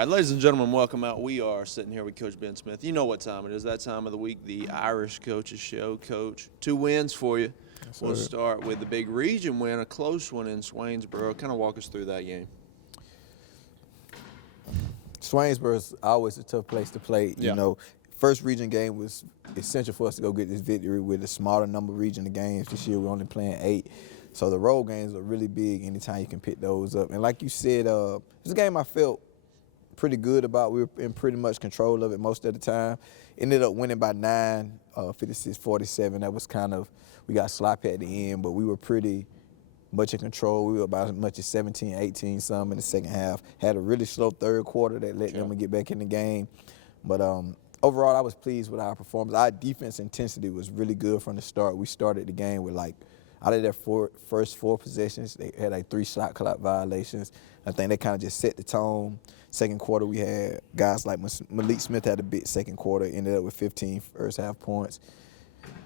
right, ladies and gentlemen, welcome out. We are sitting here with Coach Ben Smith. You know what time it is. That time of the week, the Irish Coaches Show. Coach, 2 wins for you. Yes, We'll start with the big region win, a close one in Swainsboro. Kind of walk us through that game. Swainsboro is always a tough place to play. Yeah. You know, first region game was essential for us to go get this victory with a smaller number of regional games. This year we're only playing 8. So the road games are really big anytime you can pick those up. And like you said, it's a game I felt pretty good about. We were in pretty much control of it most of the time. Ended up winning by 9, 56-47. That was kind of, we got sloppy at the end, but we were pretty much in control. We were about as much as 17, 18 some in the second half. Had a really slow third quarter that let them get back in the game. But overall, I was pleased with our performance. Our defense intensity was really good from the start. We started the game with out of their first 4 possessions, they had 3 shot clock violations. I think they kind of just set the tone. Second quarter, we had guys like Malik Smith had a big second quarter, ended up with 15 first half points.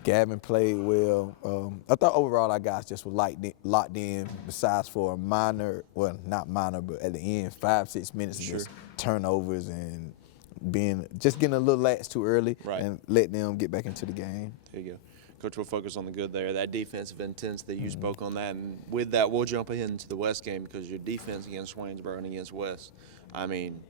Gavin played well. I thought overall our guys just were locked in, besides for a minor, well, not minor, but at the end, 5-6 minutes of just turnovers and getting a little lax too early and letting them get back into the game. There you go. Coach, we'll focus on the good there. That defensive intensity, you spoke on that. And with that, we'll jump ahead into the West game because your defense against Swainsboro and against West, I mean,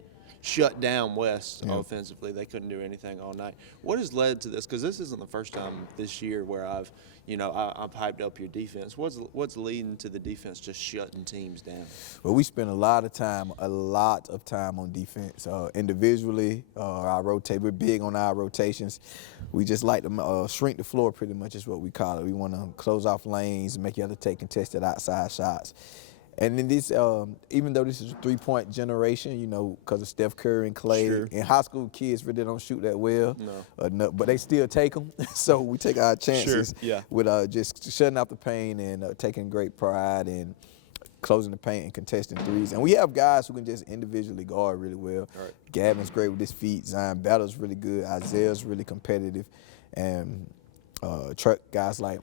shut down West offensively. They couldn't do anything all night. What has led to this? Because this isn't the first time this year where I've hyped up your defense. What's leading to the defense just shutting teams down? Well, we spend a lot of time on defense. Individually, we're big on our rotations. We just like to shrink the floor pretty much is what we call it. We want to close off lanes and make you have to take contested outside shots. And then this, even though this is a 3-point generation, because of Steph Curry and Clay, and high school kids really don't shoot that well, but they still take them. So we take our chances with just shutting out the paint and taking great pride in closing the paint and contesting threes. And we have guys who can just individually guard really well. Gavin's great with his feet. Zion Battle's really good. Isaiah's really competitive. And guys like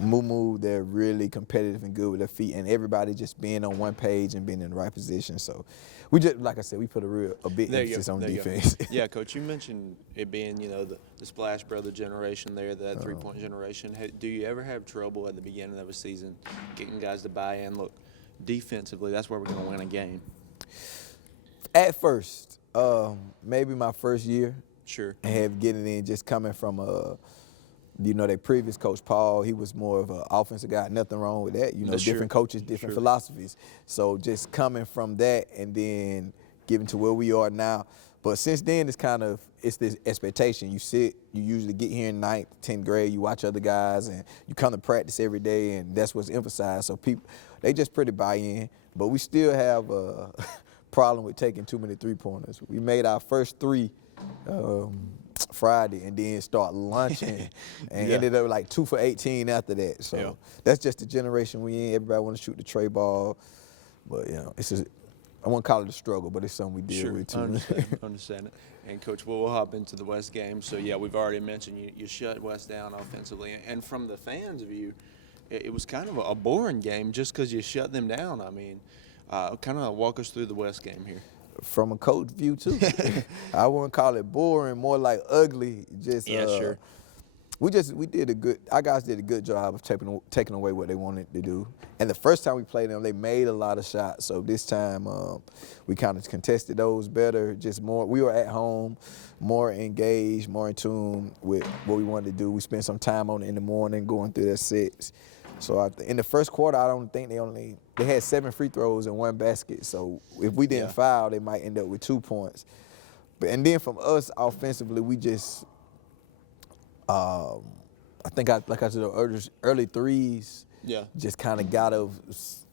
Mumu, they're really competitive and good with their feet, and everybody just being on one page and being in the right position. So we just, like I said, we put a big emphasis on defense. Yeah, Coach, you mentioned it being, the Splash Brother generation there, that 3-point generation. Do you ever have trouble at the beginning of a season getting guys to buy in? Look, defensively, that's where we're going to win a game. At first, maybe my first year, and have getting in, just coming from their previous coach, Paul, he was more of an offensive guy. Nothing wrong with that. Different coaches, different philosophies. So just coming from that and then getting to where we are now. But since then, it's this expectation. You usually get here in 9th, 10th grade, you watch other guys, and you come to practice every day, and that's what's emphasized. So people, they just pretty buy in. But we still have a problem with taking too many 3-pointers. We made our first 3 Friday and then start launching and ended up 2 for 18 after that. So that's just the generation we in. Everybody want to shoot the tray ball. But, I won't call it a struggle, but it's something we deal with too. Understand it. And, Coach, we'll hop into the West game. So, we've already mentioned you shut West down offensively. And from the fans' view, it was kind of a boring game just because you shut them down. I mean, kind of walk us through the West game here. From a coach view too, I wouldn't call it boring, more like ugly. Our guys did a good job of taking away what they wanted to do. And the first time we played them, they made a lot of shots. So this time we kind of contested those better, just more. We were at home, more engaged, more in tune with what we wanted to do. We spent some time on it in the morning going through their sets. So in the first quarter, I don't think they had 7 free throws and 1 basket. So if we didn't foul, they might end up with 2 points. And then from us offensively, we just, I think like I said, early threes. Just kind of got of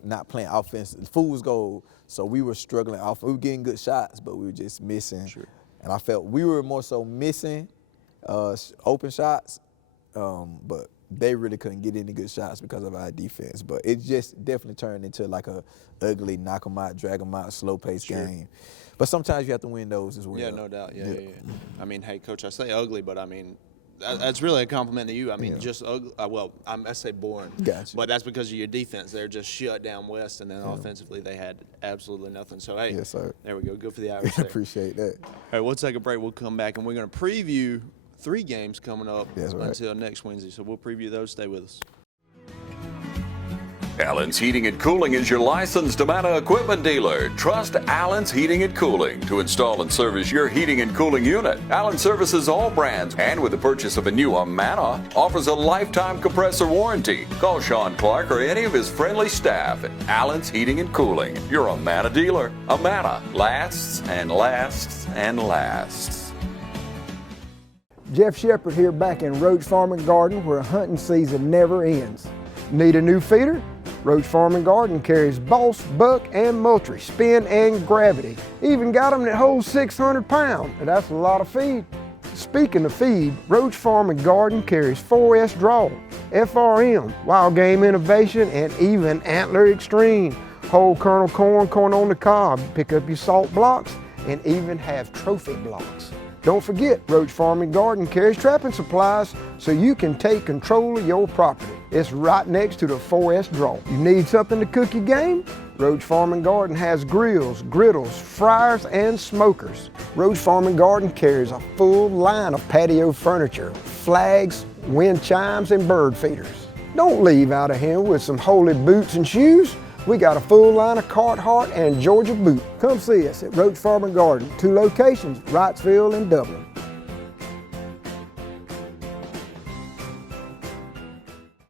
not playing offense. Fool's gold. So we were struggling off. We were getting good shots, but we were just missing. And I felt we were more so missing open shots, but they really couldn't get any good shots because of our defense. But it just definitely turned into a ugly knock 'em out, drag 'em out, slow-paced game. But sometimes you have to win those as well. Yeah, no doubt. Yeah. I mean, hey, Coach, I say ugly, but I mean, That's really a compliment to you. I mean, Yeah. just ugly. Well, I say boring. Gotcha. But that's because of your defense. They're just shut down West, and then offensively they had absolutely nothing. So hey, Yes, sir. there we go. Good for the Irish. There. Appreciate that. All right, we'll take a break. We'll come back, and we're going to preview 3 games coming up That's right. until next Wednesday. So we'll preview those. Stay with us. Allen's Heating and Cooling is your licensed Amana equipment dealer. Trust Allen's Heating and Cooling to install and service your heating and cooling unit. Allen services all brands, and with the purchase of a new Amana, offers a lifetime compressor warranty. Call Sean Clark or any of his friendly staff at Allen's Heating and Cooling, your Amana dealer. Amana lasts and lasts and lasts. Jeff Shepard here back in Roach Farm and Garden, where hunting season never ends. Need a new feeder? Roach Farm and Garden carries Boss, Buck, and Moultrie, Spin, and Gravity. Even got them that hold 600 pounds, and that's a lot of feed. Speaking of feed, Roach Farm and Garden carries 4S Draw, FRM, Wild Game Innovation, and even Antler Extreme. Whole kernel corn, corn on the cob, pick up your salt blocks, and even have trophy blocks. Don't forget, Roach Farm and Garden carries trapping supplies so you can take control of your property. It's right next to the 4S Draw. You need something to cook your game? Roach Farm and Garden has grills, griddles, fryers, and smokers. Roach Farm and Garden carries a full line of patio furniture, flags, wind chimes, and bird feeders. Don't leave out of here with some holy boots and shoes. We got a full line of Carhartt and Georgia boot. Come see us at Roach Farm and Garden, 2 locations, Wrightsville and Dublin.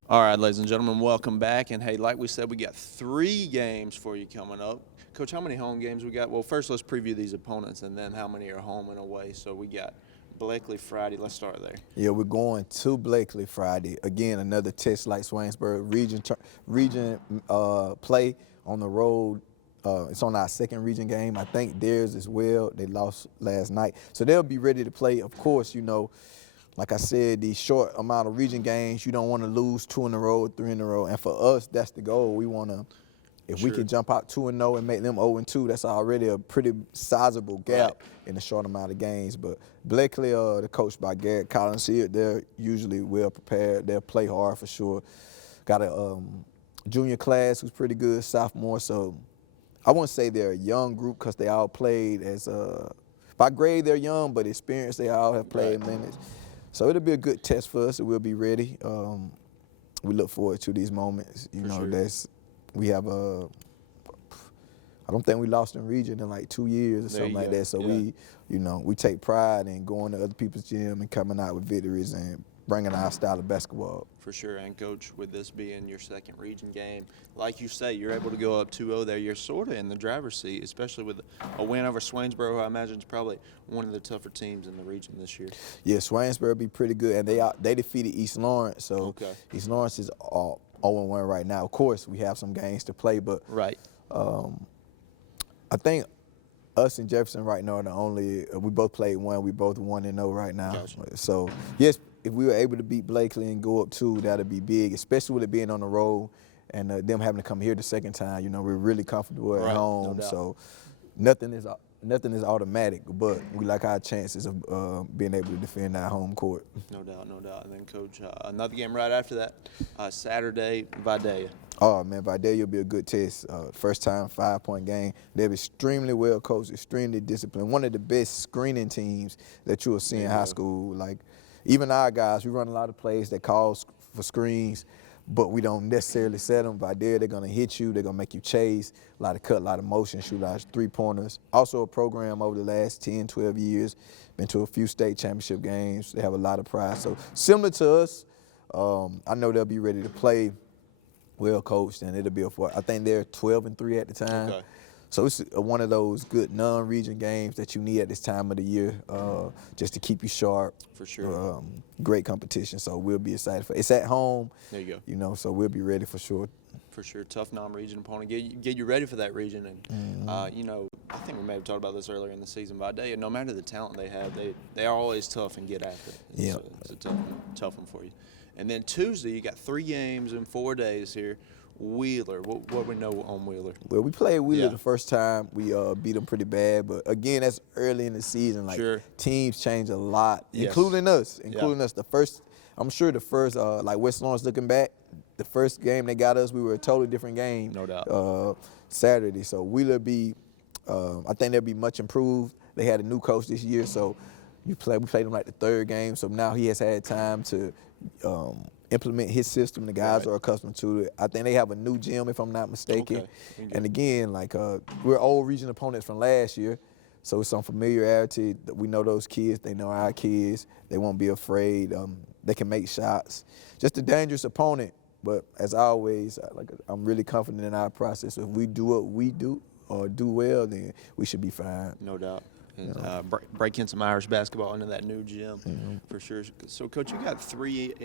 All right, ladies and gentlemen, welcome back. And hey, like we said, we got 3 games for you coming up. Coach, how many home games we got? Well, first let's preview these opponents, and then how many are home and away. So we got Blakely Friday. Let's start there. Yeah, we're going to Blakely Friday. Again, another test like Swainsboro region play on the road. It's on our 2nd region game. I think theirs as well. They lost last night. So they'll be ready to play. Of course, you know, like I said, these short amount of region games, you don't want to lose 2 in a row, 3 in a row. And for us, that's the goal. We want to, if we can jump out 2-0 and make them 0-2, that's already a pretty sizable gap in a short amount of games. But Blakely, they're coached by Garrett Collins here. They're usually well prepared. They'll play hard for sure. Got a junior class who's pretty good, sophomore. So I wouldn't say they're a young group because they all played as by grade they're young, but experience they all have played minutes. So it'll be a good test for us, and we'll be ready. We look forward to these moments. You know, we have I don't think we lost in region in like 2 years or something like that. So we take pride in going to other people's gym and coming out with victories and bringing our style of basketball. For sure, and Coach, with this being your 2nd region game, like you say, you're able to go up 2-0 there. You're sort of in the driver's seat, especially with a win over Swainsboro, who I imagine is probably one of the tougher teams in the region this year. Yeah, Swainsboro will be pretty good, and they defeated East Lawrence, so East Lawrence is 0-1 right now. Of course, we have some games to play, but I think us and Jefferson right now are the only, we both played 1, we both 1-0 right now. Gotcha. So, yes, if we were able to beat Blakely and go up 2, that'd be big, especially with it being on the road and them having to come here the 2nd time. You know, we're really comfortable at home, so nothing is automatic, but we like our chances of being able to defend our home court. No doubt, no doubt. And then, Coach, another game right after that, Saturday, Vidalia. Oh, man, Vidalia will be a good test. First time 5-point game. They're extremely well coached, extremely disciplined. One of the best screening teams that you will see in high school. Like, even our guys, we run a lot of plays that calls for screens, but we don't necessarily set them. Vidalia, they're going to hit you. They're going to make you chase. A lot of cut, a lot of motion, shoot a lot of 3-pointers. Also a program over the last 10, 12 years. Been to a few state championship games. They have a lot of pride. So similar to us, I know they'll be ready to play. Well coached, and it'll be I think they're 12-3 at the time. Okay. So it's one of those good non-region games that you need at this time of the year, just to keep you sharp. For sure. Great competition, so we'll be excited for it. It's at home. There you go. You know, so we'll be ready for sure. For sure, tough non-region opponent. Get you ready for that region, and you know, I think we may have talked about this earlier in the season. Vidalia, no matter the talent they have, they are always tough and get after it. It's a tough one for you. And then Tuesday, you got 3 games in 4 days here. Wheeler. What we know on Wheeler? Well, we played Wheeler Yeah. the first time. We beat them pretty bad, but again, that's early in the season. Like Sure. teams change a lot, Yes. including us. Yeah. I'm sure the first, like West Lawrence looking back, the first game they got us, we were a totally different game. No doubt. Saturday. So Wheeler I think they'll be much improved. They had a new coach this year, so we played them like the third game. So now he has had time to implement his system. The guys Right. are accustomed to it. I think they have a new gym, if I'm not mistaken. Okay. And again, like we're old region opponents from last year, so it's some familiarity. We know those kids. They know our kids. They won't be afraid. They can make shots. Just a dangerous opponent. But as always, I'm really confident in our process. If we do what we do or do well, then we should be fine. No doubt. And, break in some Irish basketball into that new gym for sure. So, Coach, you got three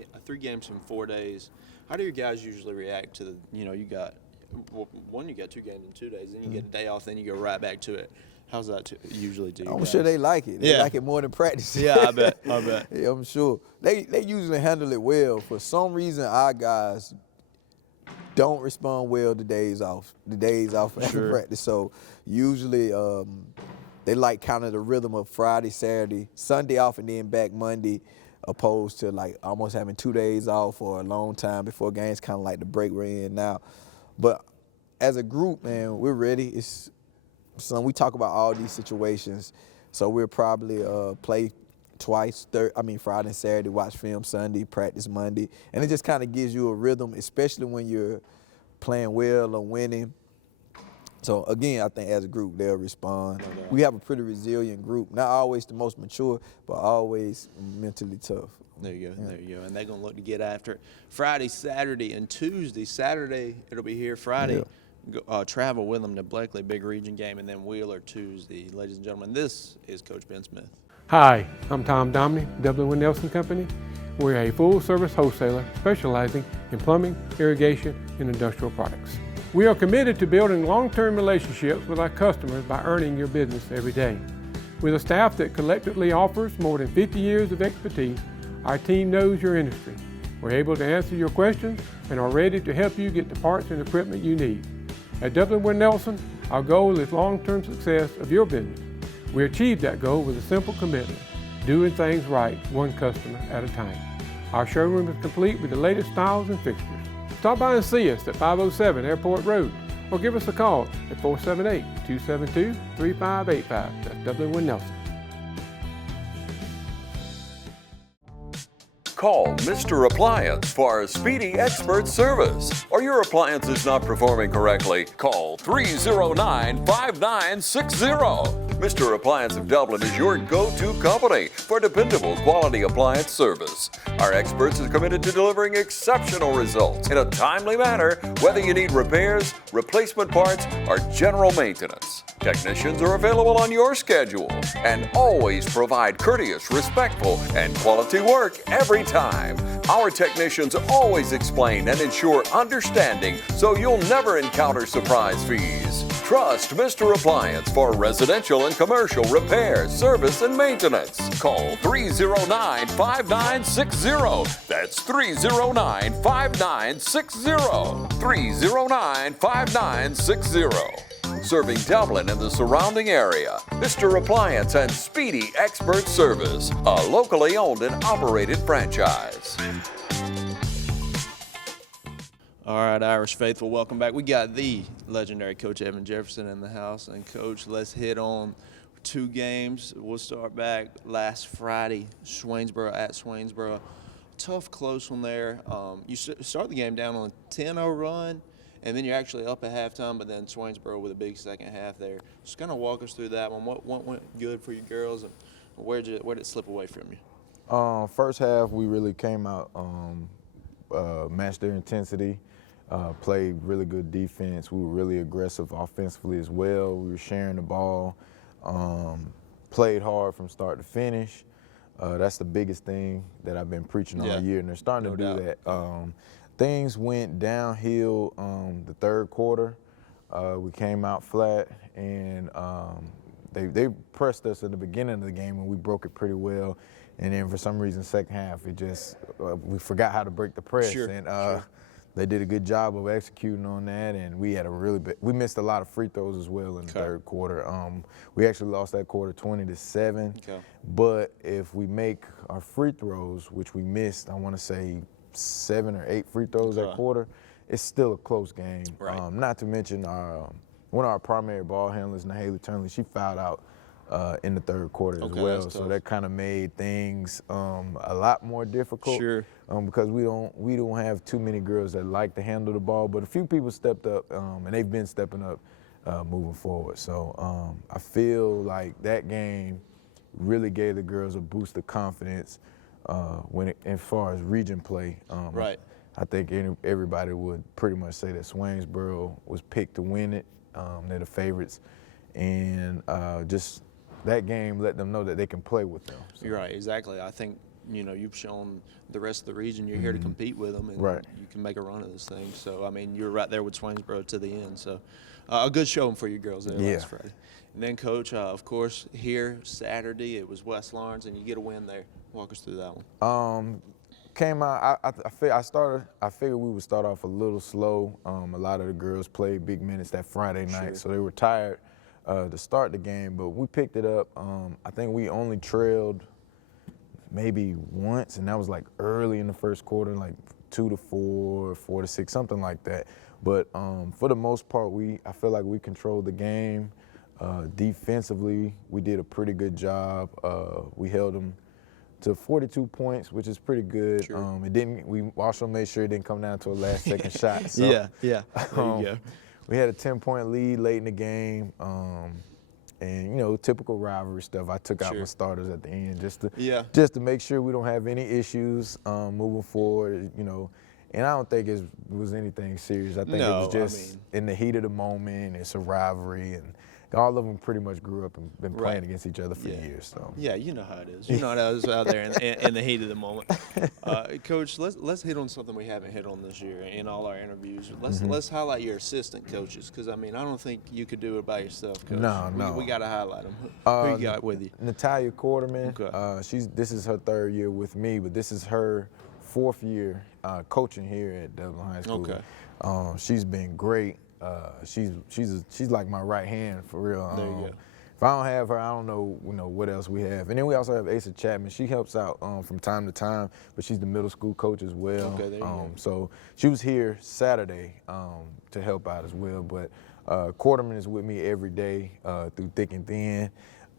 games in 4 days. How do your guys usually react to you got 2 games in 2 days, then you get a day off, then you go right back to it. How's that usually do? I'm sure they like it. They like it more than practice. Yeah, I bet. Yeah, I'm sure. They usually handle it well. For some reason, our guys don't respond well to days off. The days off after practice. So usually they like kind of the rhythm of Friday, Saturday, Sunday off, and then back Monday, opposed to like almost having 2 days off for a long time before games, kind of like the break we're in now. But as a group, man, we're ready. We talk about all these situations, so we'll probably play twice, Friday and Saturday, watch film Sunday, practice Monday, and it just kind of gives you a rhythm, especially when you're playing well or winning. So again, I think as a group, they'll respond. Okay. We have a pretty resilient group, not always the most mature, but always mentally tough. There you go. There you go. And they're going to look to get after it. Friday, Saturday, and Tuesday. Saturday, it'll be here. Friday, travel with them to Blakely, big region game, and then Wheeler Tuesday. Ladies and gentlemen, this is Coach Ben Smith. Hi, I'm Tom Domney, Dublin with Nelson Company. We're a full-service wholesaler specializing in plumbing, irrigation, and industrial products. We are committed to building long-term relationships with our customers by earning your business every day. With a staff that collectively offers more than 50 years of expertise, our team knows your industry. We're able to answer your questions and are ready to help you get the parts and equipment you need. At Dublin with Nelson, our goal is long-term success of your business. We achieve that goal with a simple commitment, doing things right, one customer at a time. Our showroom is complete with the latest styles and fixtures. Stop by and see us at 507 Airport Road, or give us a call at 478-272-3585. That's Dublin with Nelson. Call Mr. Appliance for speedy expert service. Or your appliance is not performing correctly, call 309-5960. Mr. Appliance of Dublin is your go-to company for dependable quality appliance service. Our experts are committed to delivering exceptional results in a timely manner, whether you need repairs, replacement parts, or general maintenance. Technicians are available on your schedule and always provide courteous, respectful, and quality work every time. Our technicians always explain and ensure understanding so you'll never encounter surprise fees. Trust Mr. Appliance for residential and commercial repair, service, and maintenance. Call 309-5960. That's 309-5960. 309-5960. Serving Dublin and the surrounding area, Mr. Appliance and Speedy Expert Service, a locally owned and operated franchise. All right, Irish faithful, welcome back. We got the legendary Coach Evan Jefferson in the house. And, Coach, let's hit on 2 games. We'll start back last Friday, Swainsboro at Swainsboro. Tough, close one there. You start the game down on a 10-0 run, and then you're actually up at halftime, but then Swainsboro with a big second half there. Just kind of walk us through that one. What went good for you girls, and where did it slip away from you? First half, we really came out, matched their intensity, played really good defense. We were really aggressive offensively as well. We were sharing the ball, played hard from start to finish. That's the biggest thing that I've been preaching all year, and they're starting to do that. Things went downhill the third quarter. We came out flat, and they pressed us at the beginning of the game, and we broke it pretty well. And then for some reason, second half, it just we forgot how to break the press, and they did a good job of executing on that, and we had we missed a lot of free throws as well in the third quarter. We actually lost that quarter 20-7. Okay. But if we make our free throws, which we missed, I want to say 7 or 8 free throws that quarter, it's still a close game. Right. Not to mention one of our primary ball handlers, Nahaley Turnley, she fouled out in the third quarter as well. So that kind of made things a lot more difficult. Sure. Because we don't have too many girls that like to handle the ball, but a few people stepped up, and they've been stepping up moving forward. So I feel like that game really gave the girls a boost of confidence as far as region play. Right. I think everybody would pretty much say that Swainsboro was picked to win it. They're the favorites, and just that game let them know that they can play with them. So. You're right, exactly. I think, you've shown the rest of the region you're here to compete with them, and you can make a run of this thing. So, I mean, you're right there with Swainsboro to the end. So, a good showing for you girls there last Friday. And then, Coach, of course, here Saturday it was West Lawrence, and you get a win there. Walk us through that one. Came out. I figured we would start off a little slow. A lot of the girls played big minutes that Friday night, so they were tired to start the game. But we picked it up. I think we only trailed maybe once, and that was like early in the first quarter, like 2-4, 4-6, something like that. But for the most part, I feel like we controlled the game. Defensively, we did a pretty good job. We held them to 42 points, which is pretty good. Sure. We also made sure it didn't come down to a last-second shot. So, yeah. There you go. We had a 10-point lead late in the game, and typical rivalry stuff. I took out my starters at the end just to make sure we don't have any issues moving forward. And I don't think it was anything serious. I think it was just in the heat of the moment. It's a rivalry, and all of them pretty much grew up and been playing against each other for years. So yeah, you know how it is. You know how it is out there in the heat of the moment. Coach, let's hit on something we haven't hit on this year in all our interviews. Let's highlight your assistant coaches, because I don't think you could do it by yourself, Coach. No. We got to highlight them. Who you got with you? Natalia Quarterman. Okay. This is her 3rd year with me, but this is her 4th year coaching here at Dublin High School. Okay. She's been great. She's like my right hand for real. There you go. If I don't have her, I don't know what else we have. And then we also have Asa Chapman. She helps out from time to time, but she's the middle school coach as well. Okay, there you go. So she was here Saturday to help out as well. But Quarterman is with me every day through thick and thin.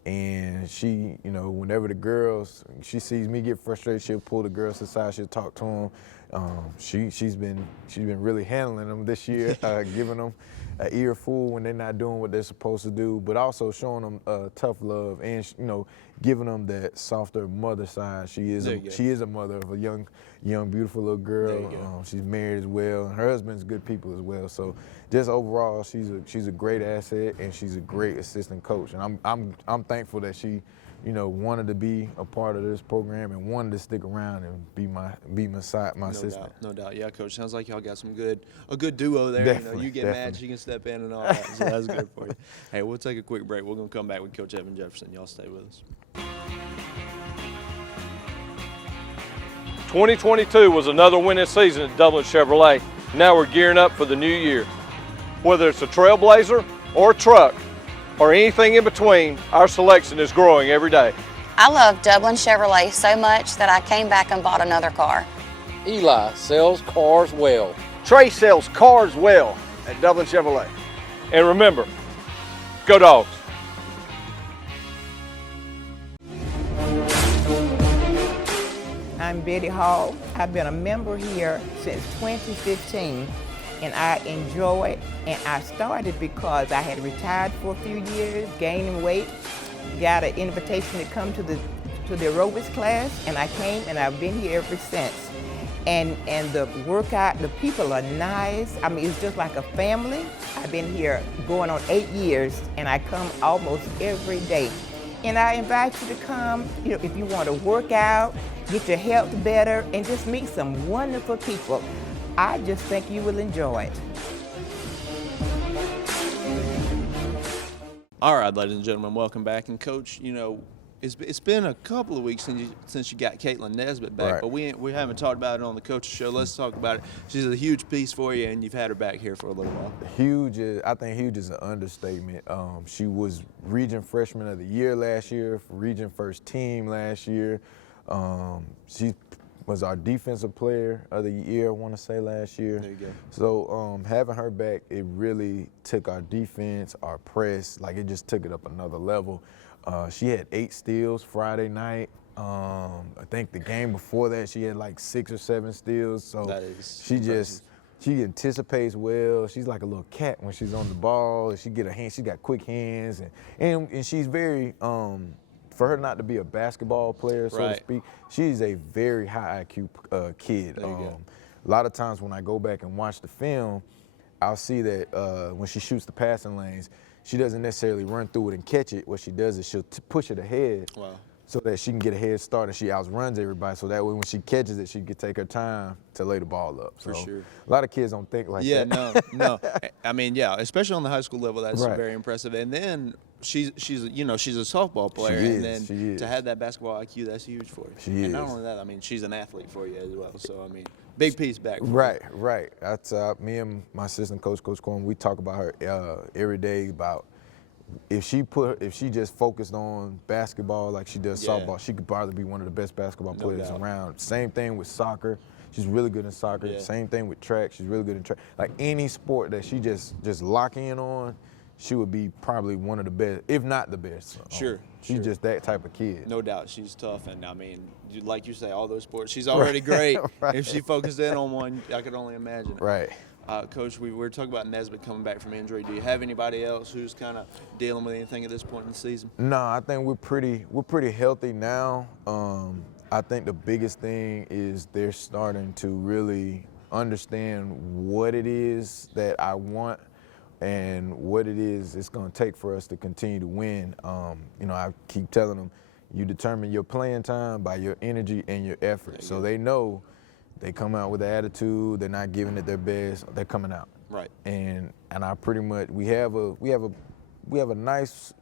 And she, whenever she sees me get frustrated, she'll pull the girls aside, she'll talk to them. She's been really handling them this year, giving them an earful when they're not doing what they're supposed to do, but also showing them tough love and giving them that softer mother side. She is a mother of a young beautiful little girl. She's married as well, and her husband's good people as well. So just overall, she's a great asset, and she's a great assistant coach. And I'm thankful that she wanted to be a part of this program and wanted to stick around and be my assistant. No doubt. Yeah, Coach. Sounds like y'all got a good duo there. Definitely, you get mad, she can step in and all that. So that's good for you. Hey, we'll take a quick break. We're gonna come back with Coach Evan Jefferson. Y'all stay with us. 2022 was another winning season at Dublin Chevrolet. Now we're gearing up for the new year. Whether it's a Trailblazer or a truck, or anything in between, our selection is growing every day. I love Dublin Chevrolet so much that I came back and bought another car. Eli sells cars well. Trey sells cars well at Dublin Chevrolet. And remember, go Dogs. I'm Betty Hall. I've been a member here since 2015. And I enjoy it. And I started because I had retired for a few years, gaining weight, got an invitation to come to the aerobics class, and I came, and I've been here ever since. And the workout, the people are nice. It's just like a family. I've been here going on 8 years, and I come almost every day. And I invite you to come, if you want to work out, get your health better, and just meet some wonderful people. I just think you will enjoy it. All right, ladies and gentlemen, welcome back. And Coach, it's been a couple of weeks since you got Caitlin Nesbitt back, Right. but we haven't talked about it on the coach's show. Let's talk about it. She's a huge piece for you, and you've had her back here for a little while. I think huge is an understatement. She was Region Freshman of the Year last year, Region First Team last year. She was our Defensive Player of the Year, I want to say, last year. There you go. So having her back, it really took our defense, our press, like it just took it up another level. She had 8 steals Friday night. I think the game before that, she had like 6 or 7 steals. So That is she impressive. she anticipates well. She's like a little cat when she's on the ball. She got quick hands, and she's very, for her not to be a basketball player, so Right. to speak, she's a very high IQ kid. There you go. A lot of times when I go back and watch the film, I'll see that when she shoots the passing lanes, she doesn't necessarily run through it and catch it. What she does is she'll push it ahead. Wow. So that she can get a head start and she outruns everybody. So that way when she catches it, she can take her time to lay the ball up. For So sure. A lot of kids don't think like Yeah, that. no. I mean, yeah, especially on the high school level, that's Right. very impressive. And then she's a softball player, She and is, then she is. to have that basketball IQ, that's huge for you. She and is. not only that, I mean, she's an athlete for you as well. So I mean, big piece back. For you. Right. That's me and my assistant coach, Coach Coleman, we talk about her every day about if she just focused on basketball like she does Yeah. softball, she could probably be one of the best basketball No players doubt. around. Same thing with soccer. She's really good in soccer. Yeah. Same thing with track. She's really good in track. Like any sport that she just lock in on, she would be probably one of the best, if not the best. Sure. She's sure. just that type of kid. No doubt, she's tough, and I mean, like you say, all those sports, she's already great. Right. If she focused in on one, I could only imagine. Right. Coach, we were talking about Nesbitt coming back from injury. Do you have anybody else who's kind of dealing with anything at this point in the season? No, I think we're pretty healthy now. I think the biggest thing is they're starting to really understand what it is that I want and what it is it's going to take for us to continue to win. I keep telling them, you determine your playing time by your energy and your effort. So they know they come out with the attitude, they're not giving it their best, they're coming out. Right. And I pretty much we have a nice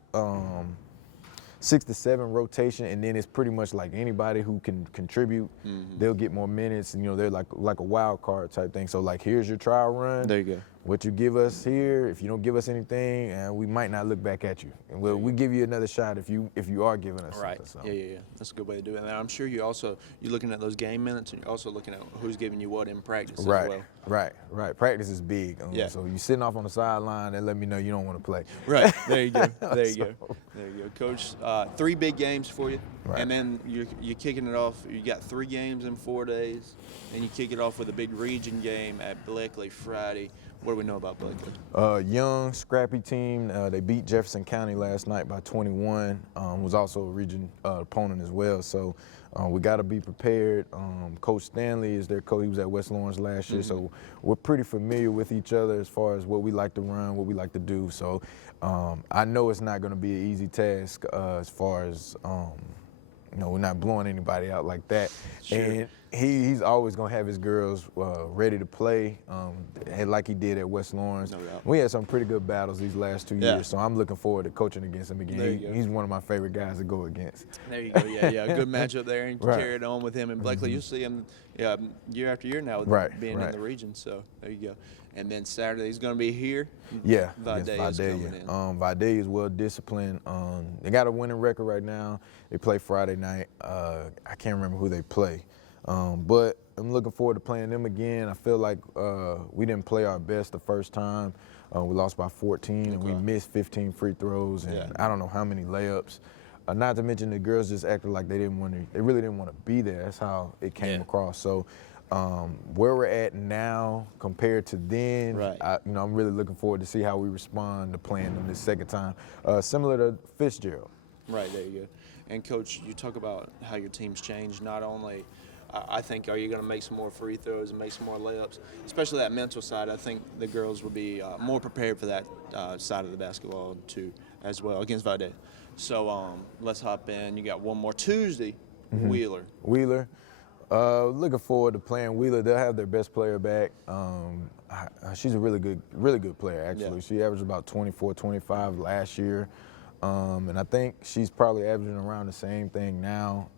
6 to 7 rotation, and then it's pretty much like anybody who can contribute, they'll get more minutes, and they're like a wild card type thing. So like, here's your trial run. There you go. What you give us here, if you don't give us anything, we might not look back at you. And we give you another shot if you are giving us Right. something. So. Yeah. That's a good way to do it. And I'm sure you're looking at those game minutes, and you're also looking at who's giving you what in practice as well. Right. Practice is big. Yeah. So you're sitting off on the sideline and let me know you don't want to play. Right. There you go. There you go, Coach. 3 big games for you, Right. and then you're kicking it off. You got 3 games in 4 days, and you kick it off with a big region game at Bleckley Friday. What do we know about Bleckley? Young, scrappy team. They beat Jefferson County last night by 21. Was also a region opponent as well. So we got to be prepared. Coach Stanley is their coach. He was at West Lawrence last year. So we're pretty familiar with each other as far as what we like to run, what we like to do. So I know it's not going to be an easy task as far as, we're not blowing anybody out like that. Sure. And he's always going to have his girls ready to play, like he did at West Lawrence. No doubt. We had some pretty good battles these last 2 Yeah. years, so I'm looking forward to coaching against him again. There you go. He's one of my favorite guys to go against. There you go. Yeah. Good matchup there, and Right. carry it on with him and Bleckley. You'll see him year after year now with Right, being in right. the region. So there you go. And then Saturday he's going to be here. Yeah, Vidalia is coming in. Vidalia is well disciplined. They got a winning record right now. They play Friday night. I can't remember who they play, but I'm looking forward to playing them again. I feel like we didn't play our best the first time. We lost by 14, and we missed 15 free throws, and I don't know how many layups. Not to mention the girls just acted like they really didn't want to be there. That's how it came across. So. Where we're at now compared to then, Right. I'm really looking forward to see how we respond to playing them this second time. Similar to Fitzgerald. Right, there you go. And Coach, you talk about how your team's changed. Not only, I think, are you going to make some more free throws and make some more layups, especially that mental side. I think the girls will be more prepared for that side of the basketball too, as well, against Vidalia. So let's hop in. You got one more Tuesday, Wheeler. Looking forward to playing Wheeler. They'll have their best player back. She's a really good player, actually. Yeah. She averaged about 24, 25 last year. and I think she's probably averaging around the same thing now.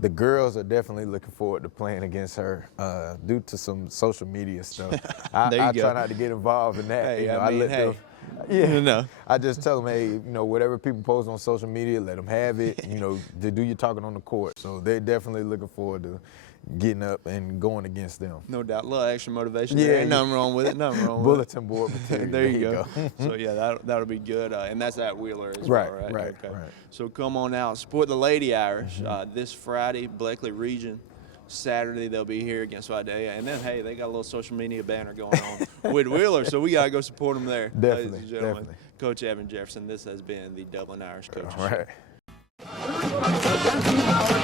The girls are definitely looking forward to playing against her due to some social media stuff. I try not to get involved in that. Hey, you know, I mean, them, you know. I just tell them, hey, you know, whatever people post on social media, let them have it. You know, to do your talking on the court. So they're definitely looking forward to getting up and going against them. No doubt, a little extra motivation. Yeah, there. Ain't nothing wrong with it. Nothing wrong with Bulletin board material. There you go. So yeah, that'll be good, and that's at Wheeler as well, right? Right. So come on out, support the Lady Irish this Friday, Blakely Region. Saturday they'll be here against Vidalia, and then hey, they got a little social media banner going on with Wheeler, so we gotta go support them there. Definitely, ladies and gentlemen. definitely. Coach Evan Jefferson. This has been the Dublin Irish Coaches All Show. right.